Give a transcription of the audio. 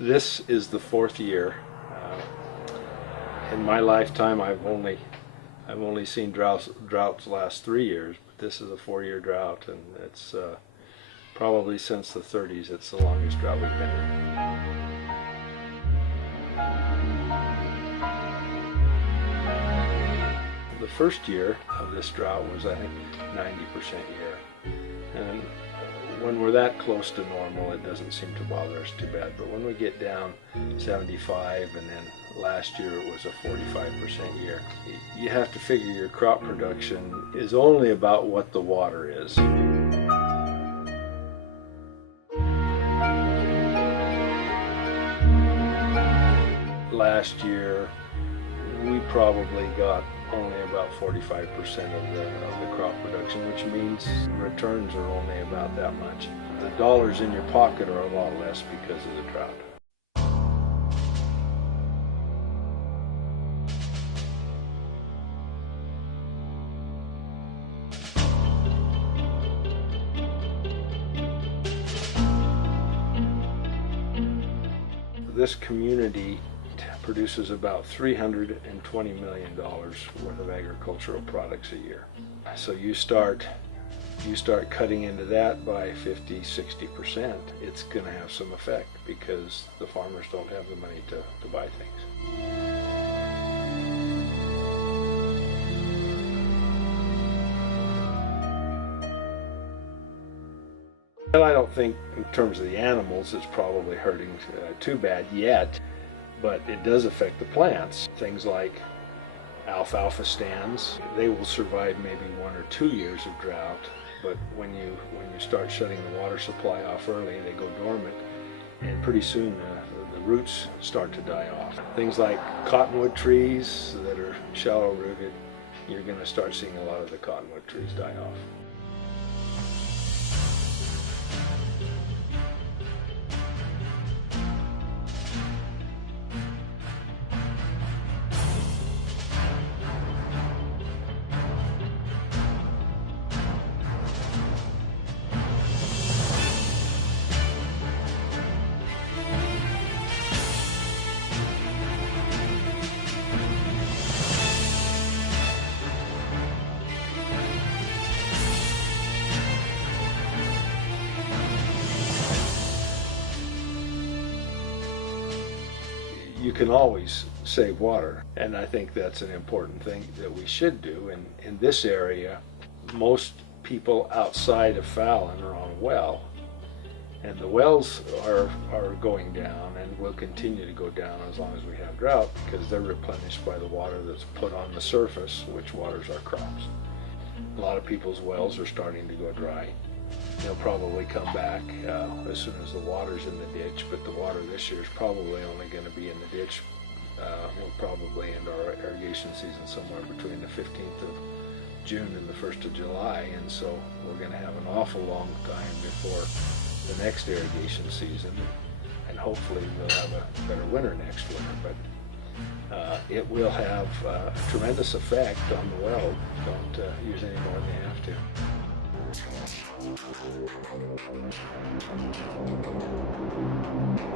This is the fourth year. In my lifetime, I've only seen droughts last 3 years, but this is a 4-year drought, and it's probably since the 30s. It's the longest drought we've been in. The first year of this drought was, I think, 90% year, and when we're that close to normal, it doesn't seem to bother us too bad. But when we get down 75, and then last year it was a 45% year, you have to figure your crop production is only about what the water is. Last year, we probably got only about 45% of the crop production, which means returns are only about that much. The dollars in your pocket are a lot less because of the drought. This community produces about $320 million worth of agricultural products a year. So you start cutting into that by 50–60%, it's going to have some effect because the farmers don't have the money to buy things. Well, I don't think in terms of the animals it's probably hurting too bad yet. But it does affect the plants. Things like alfalfa stands, they will survive maybe 1 or 2 years of drought, but when you start shutting the water supply off early, they go dormant, and pretty soon the roots start to die off. Things like cottonwood trees that are shallow rooted, you're going to start seeing a lot of the cottonwood trees die off. You can always save water, and I think that's an important thing that we should do. And in this area, most people outside of Fallon are on a well, and the wells are going down and will continue to go down as long as we have drought, because they're replenished by the water that's put on the surface, which waters our crops. A lot of people's wells are starting to go dry. They'll probably come back as soon as the water's in the ditch, but the water this year is probably only going to be in the ditch. We'll probably end our irrigation season somewhere between the 15th of June and the 1st of July, and so we're going to have an awful long time before the next irrigation season, and hopefully we'll have a better winter next winter, but it will have a tremendous effect on the well. Don't use any more than you have to. Thank you.